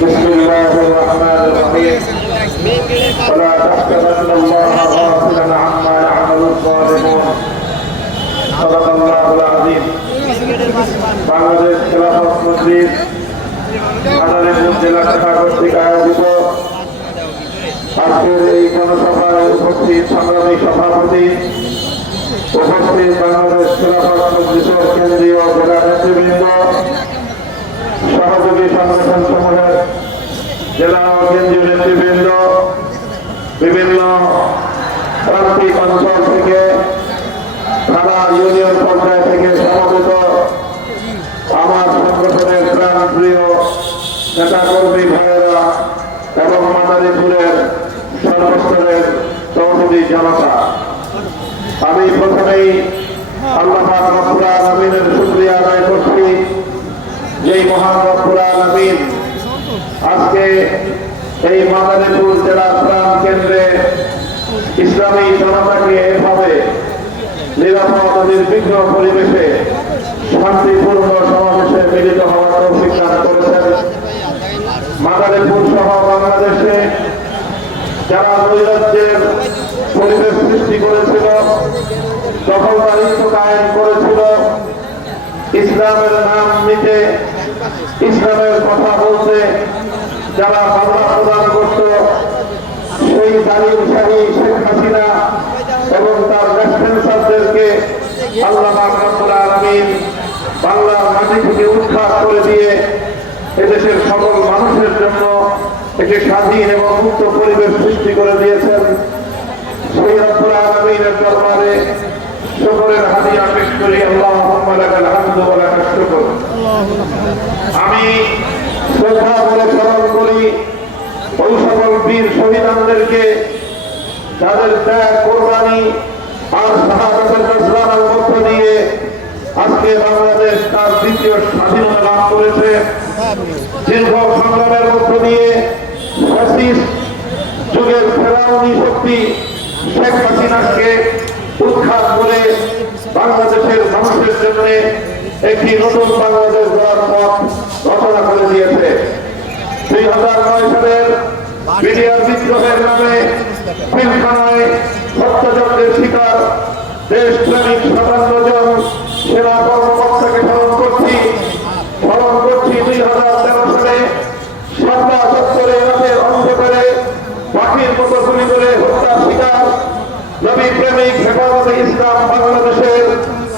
بسم الله الرحمن الرحيم ولا تحسبن الله غافلا عما يعمل الظالمون صدق الله العظيم বাংলাদেশ খেলাফত মন্ত্রীর আনারীপুর জেলা শাখা কর্তৃক আয়োজিত আজকের এই জনসভায় উপস্থিত সংগ্রামী সভাপতি উপস্থিত বাংলাদেশ খেলাফত মজলিসের কেন্দ্রীয় জেলা নেতৃবৃন্দ সহযোগী সংগঠন সমূহের জেলা ও কেন্দ্রীয় নেতৃবৃন্দ, বিভিন্ন প্রান্তিক অঞ্চল থেকে, থানা ইউনিয়ন পর্যায় থেকে সমবেত আমার সংগঠনের প্রাণ প্রিয় নেতাকর্মী ভাইয়েরা এবং মাদারীপুরের সর্বস্তরের চৌধুরী জনতা। আমি প্রথমেই আল্লাহ রব্বুল আলমিনের শুক্রিয়া আদায় করছি। যেই মহান রব্বুল আলমিন আজকে এই মাদারীপুর জেলা প্রাণ কেন্দ্রে ইসলামী জনতাকে এভাবে নিরাপদ নির্বিঘ্ন পরিবেশে শান্তিপূর্ণ সমাবেশে মিলিত হওয়ার তৌফিক দান করেছেন। মাদারীপুর সহ বাংলাদেশে যারা নৈরাজ্যের পরিবেশ সৃষ্টি করেছিল দখলদারিত্ব কায়েম করেছিল, ইসলামের নাম নিতে, ইসলামের কথা বলতে যারা বাংলা প্রদান করত, সেই দালিম শাহী শেখ হাসিনা এবং তার রেফারেন্সারদেরকে আল্লাহ রব্বুল আলামিন বাংলার মাটি থেকে উৎখাত করে দিয়ে এদেশের সকল মানুষের জন্য একটি স্বাধীন এবং মুক্ত পরিবেশ সৃষ্টি করে দিয়েছেন। সেই রব্বুল আলামিনের শুকর। আমি করে, ওই সকল বীর শহীদানদেরকে তাদের ত্যাগ, কোরবানি করেছে। দীর্ঘ সংগ্রামের শক্তি শেখ হাসিনাকে উৎখাত করে বাংলাদেশের মানুষের জন্য একটি নতুন বাংলাদেশ গড়ার পথ রচনা করে দিয়েছে। দুই হাজার নয় সালের মিডিয়ার বিদ্রোহের নামে পিলখানায় হত্যাযজ্ঞের শিকার দেশপ্রেমিক সাতান্ন জন সেনা কর্মকর্তাকে স্মরণ করছি স্মরণ করছি দুই হাজার তেরো সালে সাতটা চত্বরে রাতের অন্ধকারে পাখির মতো গুলি করে হত্যার শিকার নবী প্রেমিক হেফাজতে ইসলাম বাংলাদেশের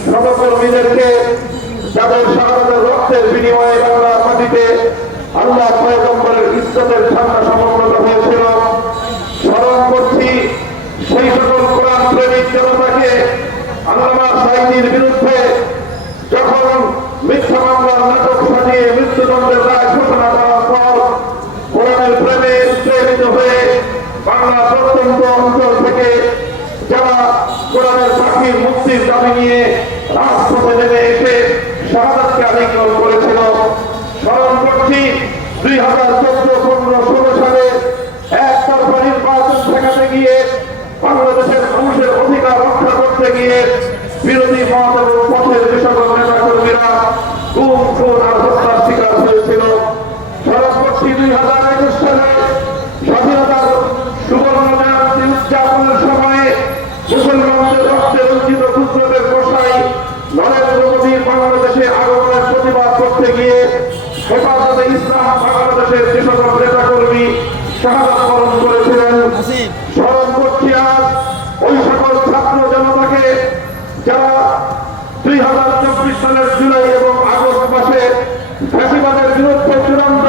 সহকর্মীদেরকে যাদের শাহাদাতের রক্তের বিনিময়ে বাংলার মাটিতে আল্লাহ পয়গম্বরের ইজ্জতের ঠান্ডা সমগ্রত হয়েছিল। স্মরণ করছি, সেই সকল কোরআন প্রেমিক জনতাকে আল্লামা সাইদির বিরুদ্ধে যখন মিথ্যা মামলার নাটক সাজিয়ে মৃত্যুদণ্ডের রায় ঘোষণা করার পর কোরআনের প্রেমে প্রেরিত হয়ে বাংলা প্রত্যন্ত অঞ্চল থেকে পাখির মুক্তির দাবি নিয়ে রাজপথে নেমে এসে শাহাদাতকে আলিঙ্গন করেছিল। স্মরণ করছি, দুই হাজার চোদ্দ, পনেরো, ষোলো সালে একতরফা নির্বাচন ঠেকাতে গিয়ে বাংলাদেশের মানুষের অধিকার রক্ষা করতে গিয়ে বিরোধী মত এবং পথের যে সকল নেতা কর্মীরা গুম, খুন আর হত্যার শিকার হয়েছিল স্মরণ করছি দুই হাজার একুশ সালে স্বাধীনতার সুবর্ণ জয়ন্তী উদযাপনের সময়ে মুসলমানদের রঞ্জিত গুজরাটের গোসাই নরেন্দ্র মোদীর বাংলাদেশে আগমনের প্রতিবাদ করতে গিয়ে হেফাজতে ইসলাম বাংলাদেশের যে সকল নেতা কর্মী শাহাদাত বরণ করেছিলেন। স্মরণ করছি আজ ওই সকল ছাত্র জনতাকে যারা দুই হাজার চব্বিশ সালের জুলাই এবং আগস্ট মাসে ফ্যাসিবাদের বিরুদ্ধে চূড়ান্ত